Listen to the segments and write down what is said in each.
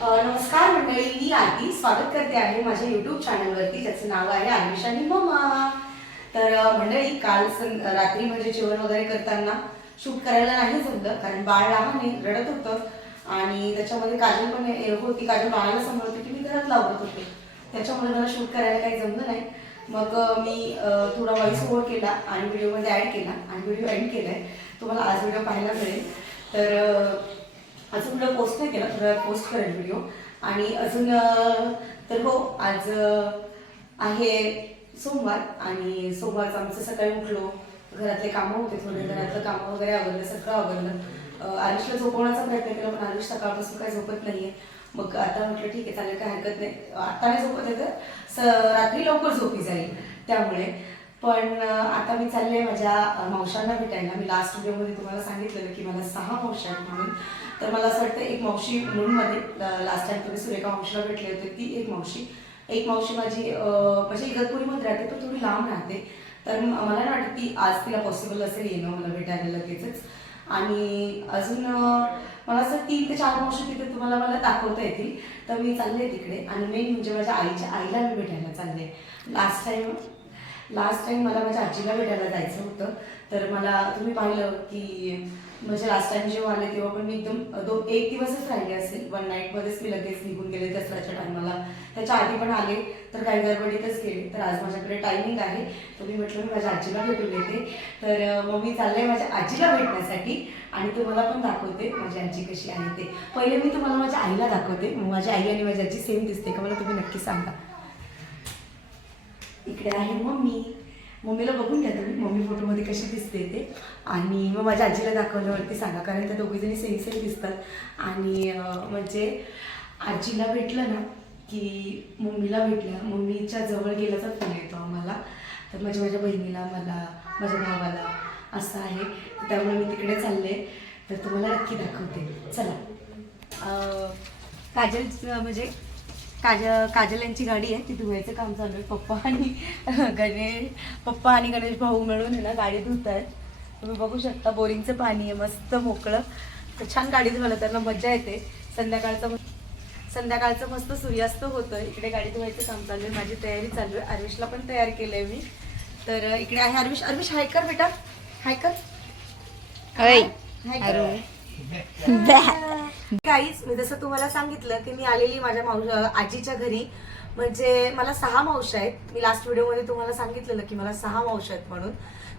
नमस्कार मंडळी मी आरती. स्वागत करते आहे माझ्या युट्यूब चॅनलवरती ज्याचं नाव आहे आयुषानी ममा. तर मंडळी काल सं रात्री म्हणजे जेवण वगैरे करताना शूट करायला नाही जमलं कारण बाळ लहान रडत होतं. आणि त्याच्यामध्ये काजल पण होती काजल बाळाला सांभाळत होती मी घरात लावत होते. त्याच्यामुळे मला शूट करायला काही जमलं नाही. मग मी थोडा व्हॉइस ओव्हर केला आणि व्हिडिओमध्ये ॲड केला आणि व्हिडिओ एंड केलाय. तुम्हाला आज व्हिडिओ पाहायला मिळेल. तर अजून व्हिडिओ पोस्ट नाही केला थोडा पोस्ट करेल व्हिडिओ आणि अजून तर हो आज आहे सोमवार आणि सोमवारचं आमचं सकाळी उठलो. घरातले कामं होते थोडे घरातलं कामं वगैरे आवरलं सगळं आवरलं. अं, आरुषला झोपवण्याचा प्रयत्न केला पण आरुष सकाळपासून काही झोपत नाहीये. मग आता म्हटलं ठीक आहे चालेल काय हरकत नाही. आता नाही झोपत आहे तर रात्री लवकर झोपी जाईल. त्यामुळे पण आता मी चालले माझ्या मावशांना भेटायला. मी लास्ट व्हिडिओमध्ये तुम्हाला सांगितलेलं की मला सहा मावशा आहेत म्हणून. तर मला असं वाटतं एक मावशी म्हणूनमध्ये लास्ट टाइम तुम्ही सुरेखा मावशीला भेटले होते ती एक मावशी. एक मावशी माझी म्हणजे इगतपुरीमध्ये राहते पण थोडी लांब राहते. तर मला नाही वाटत ती आज तिला पॉसिबल असेल येणं मला भेटायला लगेचच. आणि अजून मला असं तीन ते चार मावशी तिथे तुम्हाला मला दाखवता येतील. तर मी चालले तिकडे. आणि मेन म्हणजे माझ्या आईच्या आईला मी भेटायला चालले लास्ट टाइम लास्ट टाइम मला माझ्या आजीला भेटायला जायचं होतं. तर मला तुम्ही पाहिलं की म्हणजे लास्ट टाइम जेव्हा आले तेव्हा पण मी एकदम दो एक दिवसच राहिले असेल. वन नाईटमध्येच मी लगेच निघून गेले दसऱ्याच्या टायमाला त्याच्या आधी पण आले तर काही गडबडीतच गेले. तर आज माझ्याकडे टायमिंग आहे. तर मी म्हटलं मी माझ्या आजीला भेटून येते. तर मग मी चालले माझ्या आजीला भेटण्यासाठी आणि तुम्हाला पण दाखवते माझी आजी कशी आहे ते. पहिले मी तुम्हाला माझ्या आईला दाखवते. माझी आई आणि माझी आजी सेम दिसते का? मला तुम्ही नक्की सांगा. इकडे आहे मम्मी. मम्मीला बघून घ्या तुम्ही. मम्मी फोटोमध्ये कशी दिसते ते. आणि मग माझ्या आजीला दाखवल्यावरती सांगा कारण त्या दोघीजणी सेम सेम दिसतात. आणि म्हणजे आजीला भेटलं ना की मम्मीला भेटल्या मम्मीच्या जवळ गेल्याचा फोन येतो आम्हाला. तर माझ्या माझ्या बहिणीला मला माझ्या भावाला असं आहे. त्यामुळे मी तिकडे चालले. तर तुम्हाला नक्की दाखवते. चला. काजल म्हणजे काज काजल यांची गाडी आहे ती धुवायचं काम चालू आहे. पप्पा आणि गणेश पप्पा आणि गणेश भाऊ मिळून आहे ना गाडी धुत आहेत तुम्ही बघू शकता बोरिंगचं पाणी आहे मस्त मोकळं. तर छान गाडी धुवायला त्यांना मजा येते. संध्याकाळचं संध्याकाळचं मस्त सूर्यास्त होतं इकडे गाडी धुवायचं काम चालू आहे माझी तयारी चालू आहे. अरविशला पण तयार केलं आहे मी. तर इकडे आहे अरविश. अरविश हाय कर बेटा. हाय कर. होय. हाय कर. काहीच मी जसं तुम्हाला सांगितलं की मी आलेली माझ्या मावश आजीच्या घरी. म्हणजे मला सहा मावशा आहेत. मी लास्ट व्हिडिओमध्ये तुम्हाला सांगितलेलं की मला सहा मावशा आहेत म्हणून.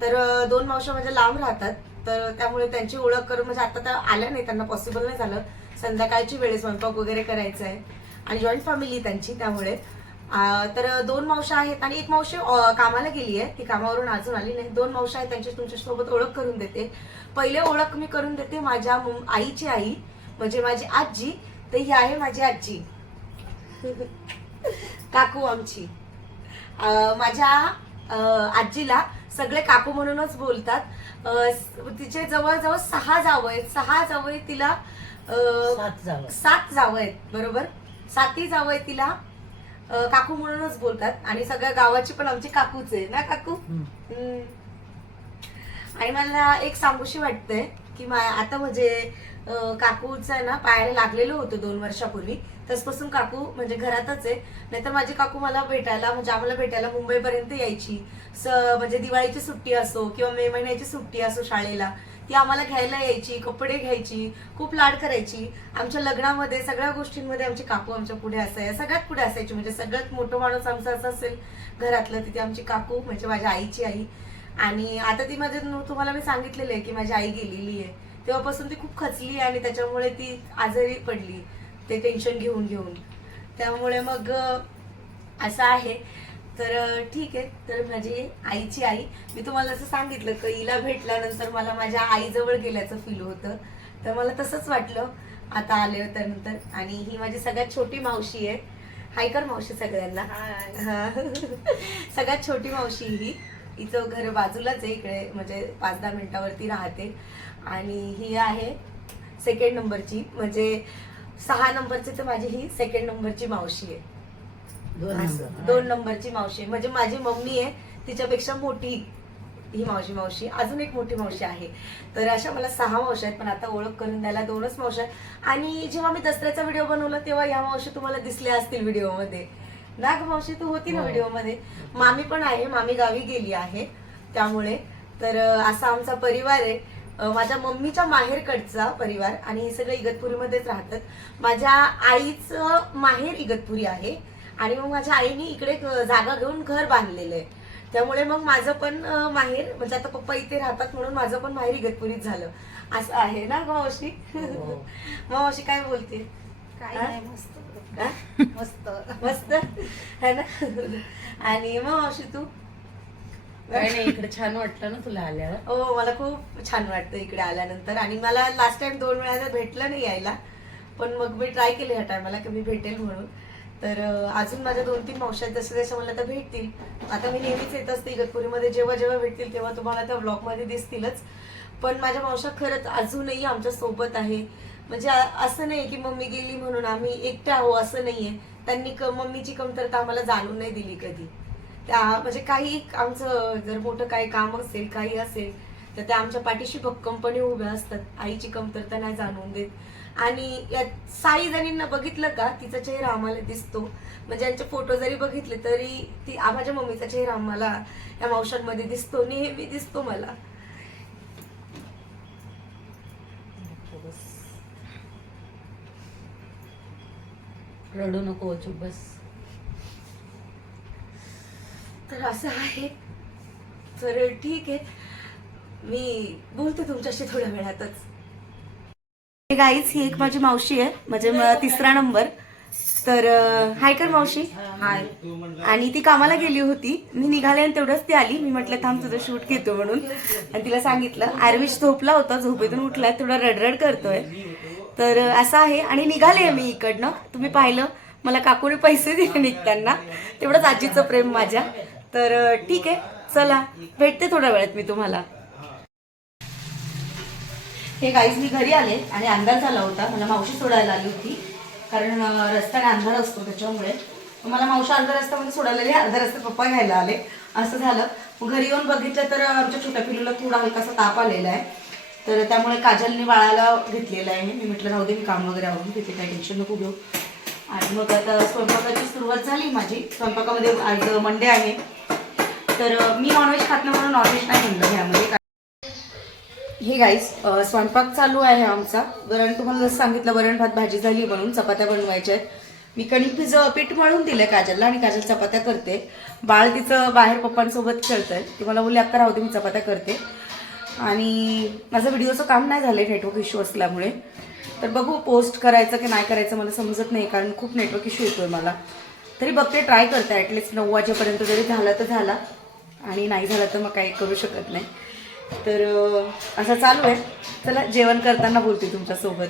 तर दोन मावशा माझ्या लांब राहतात. तर त्यामुळे त्यांची ओळख करून म्हणजे आता त्या आल्या नाही त्यांना पॉसिबल नाही झालं. संध्याकाळची वेळेस स्वयंपाक वगैरे करायचा आहे आणि जॉईंट फॅमिली त्यांची त्यामुळे. तर दोन मावशा आहेत. आणि एक मावशी कामाला गेली आहे ती कामावरून अजून आली नाही. दोन मावशा आहेत त्यांची तुमच्यासोबत ओळख करून देते. पहिले ओळख मी करून देते माझ्या आईची आई. म्हणजे माझी आजी तर ही आहे माझी आजी. काकू आमची. माझ्या आजीला सगळे काकू म्हणूनच बोलतात. तिचे जवळजवळ सहा जावं आहेत. सहा जावं तिला सात जावं. सात आहेत बरोबर? सातही जावं आहेत तिला काकू म्हणूनच बोलतात. आणि सगळ्या गावाची पण आमची काकूच आहे ना काकू. आणि मला एक सांगूशी वाटतंय की मा- आता म्हणजे काकूचं आहे ना पायाला लागलेलं होतं दोन वर्षापूर्वी. तसपासून काकू म्हणजे घरातच आहे. नाहीतर माझी काकू मला भेटायला म्हणजे आम्हाला भेटायला मुंबईपर्यंत यायची. स म्हणजे दिवाळीची सुट्टी असो किंवा मे महिन्याची सुट्टी असो शाळेला ती आम्हाला घ्यायला यायची कपडे घ्यायची खूप लाड करायची. आमच्या लग्नामध्ये सगळ्या गोष्टींमध्ये आमची काकू आमच्या पुढे असाय सगळ्यात पुढे असायची. म्हणजे सगळ्यात मोठं माणूस आमचा असं असेल घरातलं तिथे आमची काकू म्हणजे माझ्या आईची आई. आणि आता ती माझ्या तुम्हाला मी सांगितलेलं आहे की माझी आई गेलेली आहे. तेव्हापासून ती खूप खचली आणि त्याच्यामुळे ती आजारी पडली. ते टेन्शन घेऊन घेऊन. त्यामुळे मग असं आहे. तर ठीक आहे. तर माझी आईची आई मी तुम्हाला जसं सांगितलं की हिला भेटल्यानंतर मला माझ्या आईजवळ गेल्याचं फील होतं. तर मला तसंच वाटलं. आता आले त्यानंतर. आणि ही माझी सगळ्यात छोटी मावशी आहे. हाय कर मावशी सगळ्यांना. हा. सगळ्यात छोटी मावशी ही. हिचं घर बाजूलाच आहे इकडे म्हणजे पाच दहा मिनिटावरती राहते. आणि ही आहे सेकंड नंबरची म्हणजे सहा नंबरची तर माझी ही सेकंड नंबरची मावशी आहे. दोन नंबरची मावशी आहे. म्हणजे माझी मम्मी आहे तिच्यापेक्षा मोठी ही मावशी मावशी. अजून एक मोठी मावशी आहे. तर अशा मला सहा मावशी आहेत पण आता ओळख करून द्यायला दोनच मावशी आहेत. आणि जेव्हा मी दसऱ्याचा व्हिडिओ बनवला तेव्हा या मावशी तुम्हाला दिसल्या असतील व्हिडिओमध्ये ना ग मावशी तू होती ना व्हिडिओमध्ये. मामी पण आहे मामी गावी गेली आहे. त्यामुळे तर असा आमचा परिवार आहे. माझ्या मम्मीच्या माहेरकडचा परिवार आणि हे सगळे इगतपुरीमध्येच राहतात. माझ्या आईचं माहेर इगतपुरी आहे आणि मग माझ्या आईने इकडे जागा घेऊन घर बांधलेलं आहे. त्यामुळे मग माझं पण माहेर म्हणजे आता पप्पा इथे राहतात म्हणून माझं पण माहेर इगतपुरीत झालं. असं आहे ना मावशी? मग मावशी काय बोलते? हा? नाही मस्त. हा? मस्त. मस्त. है ना? आणि मग मावशी तू? नाही इकडे छान वाटलं ना तुला आल्यावर. हो मला खूप छान वाटतं इकडे आल्यानंतर. आणि मला लास्ट टाइम दोन वेळा भेटलं नाही यायला. पण मग मी ट्राय केली ह्या टायमाला की मी भेटेल म्हणून. तर अजून माझ्या दोन तीन मावशात जसं जसं मला तर भेटतील. आता मी नेहमीच येत असते इगतपुरीमध्ये. जेव्हा जेव्हा भेटतील तेव्हा तुम्हाला त्या ब्लॉगमध्ये दिसतीलच. पण माझ्या मावशा खरंच अजूनही आमच्यासोबत आहे. म्हणजे असं नाही की मम्मी गेली म्हणून आम्ही एकट्या आहो असं नाहीये. त्यांनी मम्मीची कमतरता आम्हाला जाणून नाही दिली कधी. त्या म्हणजे काही आमचं जर मोठं काही काम असेल काही असेल तर त्या आमच्या पाठीशी भक्कमपणे उभ्या असतात. आईची कमतरता नाही जाणून देत. आणि या साई जणींना बघितलं का तिचा चेहरा आम्हाला दिसतो. म्हणजे यांचे फोटो जरी बघितले तरी ती माझ्या मम्मीचा चेहरा आम्हाला या मावशांमध्ये दिसतो नेहमी दिसतो मला. रडू नको चुप बस. तर असं आहे. तर ठीक आहे. मी बोलते तुमच्याशी थोड्या वेळातच. गाईच ही एक माझी मावशी आहे. म्हणजे म- तिसरा नंबर. तर अं, हाय कर मावशी. हाय आणि ती कामाला गेली होती. मी निघाले आणि तेवढंच ती आली. मी म्हटलं थांब तुझं शूट घेतो म्हणून. आणि तिला सांगितलं आरविश झोपला होता. झोपेतून उठलाय. थोडा रडरड करतोय. तर असं आहे. आणि निघाले मी इकडनं. तुम्ही पाहिलं मला काकूने पैसे दिले निघताना. तेवढंच आजीचं प्रेम माझ्या. तर ठीक आहे. चला भेटते थोड्या वेळात मी तुम्हाला. हे गाईज मी घरी आले आणि अंधार झाला होता. मला मावशी सोडायला आली होती. कारण रस्त्याने अंधार असतो त्याच्यामुळे. मला मावशी अर्धा रस्त्यामध्ये सोडायला आली. अर्धा रस्ते पप्पा घ्यायला आले. असं झालं. घरी येऊन बघितलं तर आमच्या छोट्या पिलूला थोडा हलकासा ताप आलेला आहे. तर त्यामुळे काजलने बाळाला घेतलेलं आहे मी. म्हटलं राहू दे मी काम वगैरे आवडून घेते काही टेन्शन नको घेऊ. आणि मग आता स्वयंपाकाची सुरुवात झाली माझी. स्वयंपाकामध्ये आज मंडे आहे. तर मी नॉनव्हेज खात नाही म्हणून नॉनव्हेज नाही म्हणलं ह्यामध्ये हे गाईस स्वयंपाक चालू आहे आमचा. वरण तुम्हाला जसं सांगितलं वरण भात भाजी झाली म्हणून चपात्या बनवायच्या आहेत. मी कणिक भिज पीठ मळून दिलं काजलला आणि काजल चपात्या करते. बाळ तिचं बाहेर पप्पांसोबत खेळतंय. ती मला बोलली आता राहू दे मी चपात्या करते. आणि माझं व्हिडिओचं काम नाही झालं आहे नेटवर्क इश्यू असल्यामुळे. तर बघू पोस्ट करायचं की नाही करायचं मला समजत नाही कारण खूप नेटवर्क इश्यू आहे मला. तरी बघते ट्राय करते ॲटलिस्ट नऊ वाजेपर्यंत जरी झाला तर झाला. आणि नाही झालं तर मग काही करू शकत नाही. तर असं चालू आहे. चला जेवण करताना बोलते तुमच्यासोबत.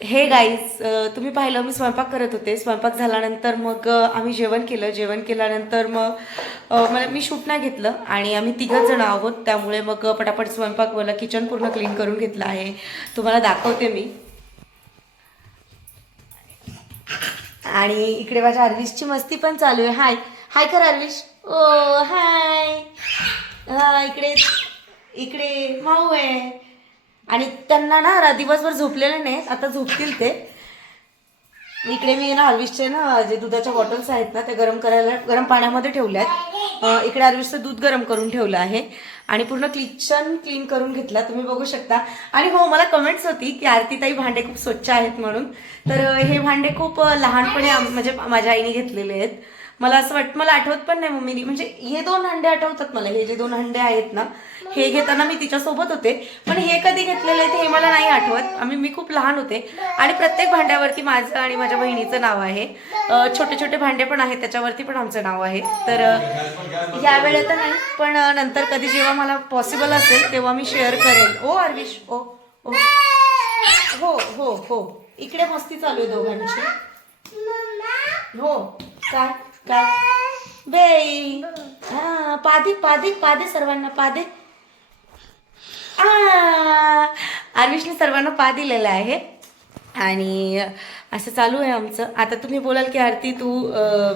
हे गाईज तुम्ही पाहिलं मी स्वयंपाक करत होते. स्वयंपाक झाल्यानंतर मग आम्ही जेवण केलं. जेवण केल्यानंतर मग मला मी शूट नाही घेतलं आणि आम्ही तिघंच जण आहोत. त्यामुळे मग पटापट स्वयंपाक मला किचन पूर्ण क्लीन करून घेतलं आहे. तुम्हाला दाखवते मी. आणि इकडे माझ्या अरविशची मस्ती पण चालू आहे. हाय हाय कर अरविश. ओ हाय हा इकडे इकडे माऊ आहे. आणि त्यांना ना दिवसभर झोपलेले नाहीत. आता झोपतील ते. इकडे मी ना अरविशचे ना जे दुधाच्या बॉटल्स आहेत ना ते गरम करायला गरम पाण्यामध्ये ठेवल्या आहेत इकडे अरविशचं दूध गरम करून ठेवलं आहे. आणि पूर्ण किचन क्लीन करून घेतला. तुम्ही बघू शकता. आणि हो मला कमेंट्स होती की आरतीताई भांडे खूप स्वच्छ आहेत म्हणून. तर हे भांडे खूप लहानपणी म्हणजे माझ्या आईने घेतलेले आहेत. मला असं वाटतं मला आठवत पण नाही मम्मीनी. म्हणजे हे दोन हंडे आठवतात मला हे जे दोन हंडे आहेत ना हे घेताना मी तिच्यासोबत होते. पण हे कधी घेतलेले आहेत हे मला नाही आठवत. आम्ही मी खूप लहान होते. आणि प्रत्येक भांड्यावरती माझं आणि माझ्या बहिणीचं नाव आहे. छोटे छोटे भांडे पण आहेत त्याच्यावरती पण आमचं नाव आहे. तर या वेळेत तर नाही पण नंतर कधी जेव्हा मला पॉसिबल असेल तेव्हा मी शेअर करेल. ओ अरविश ओ ओ. हो हो हो. इकडे मस्ती चालू आहे दोघांची. हो काय? काय बेई हा पादे पादे पादे सर्वांना पादे. आयुषने सर्वांना पा दिलेला आहे. आणि असं चालू आहे आमचं. आता तुम्ही बोलाल की आरती तू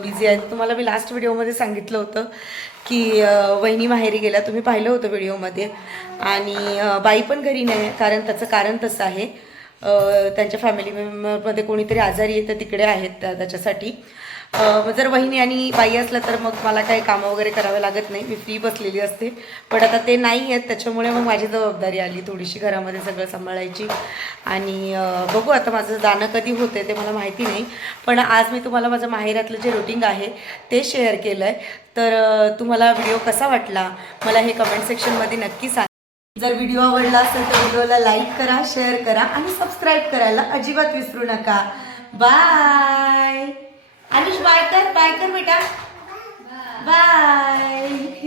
बिझी आहे. तुम्हाला मी लास्ट व्हिडिओमध्ये सांगितलं होतं की वहिनी माहेरी गेल्या. तुम्ही पाहिलं होतं व्हिडिओमध्ये आणि बाई पण घरी नाही आहे कारण त्याचं कारण तसं आहे. त्यांच्या फॅमिली मेंबरमध्ये कोणीतरी आजारी आहे तर तिकडे आहेत त्याच्यासाठी. जर वहिनी आणि बाई असलं तर मग मला काही कामं वगैरे करावे लागत नाही. मी फ्री बसलेली असते. पण आता ते नाही आहेत. त्याच्यामुळे मग माझी जबाबदारी आली थोडीशी घरामध्ये सगळं सांभाळायची. आणि बघू आता माझं जाणं कधी होतं ते मला माहिती नाही. पण आज मी तुम्हाला माझं माहेरातलं जे रुटीन आहे ते शेअर केलं आहे तर तुम्हाला व्हिडिओ कसा वाटला? मला हे कमेंट सेक्शनमध्ये नक्की सांग. जर व्हिडिओ आवडला असेल तर व्हिडिओला लाईक करा शेअर करा आणि सबस्क्राईब करायला अजिबात विसरू नका. बाय अनुष बाय कर बाय कर बेटा. बाय.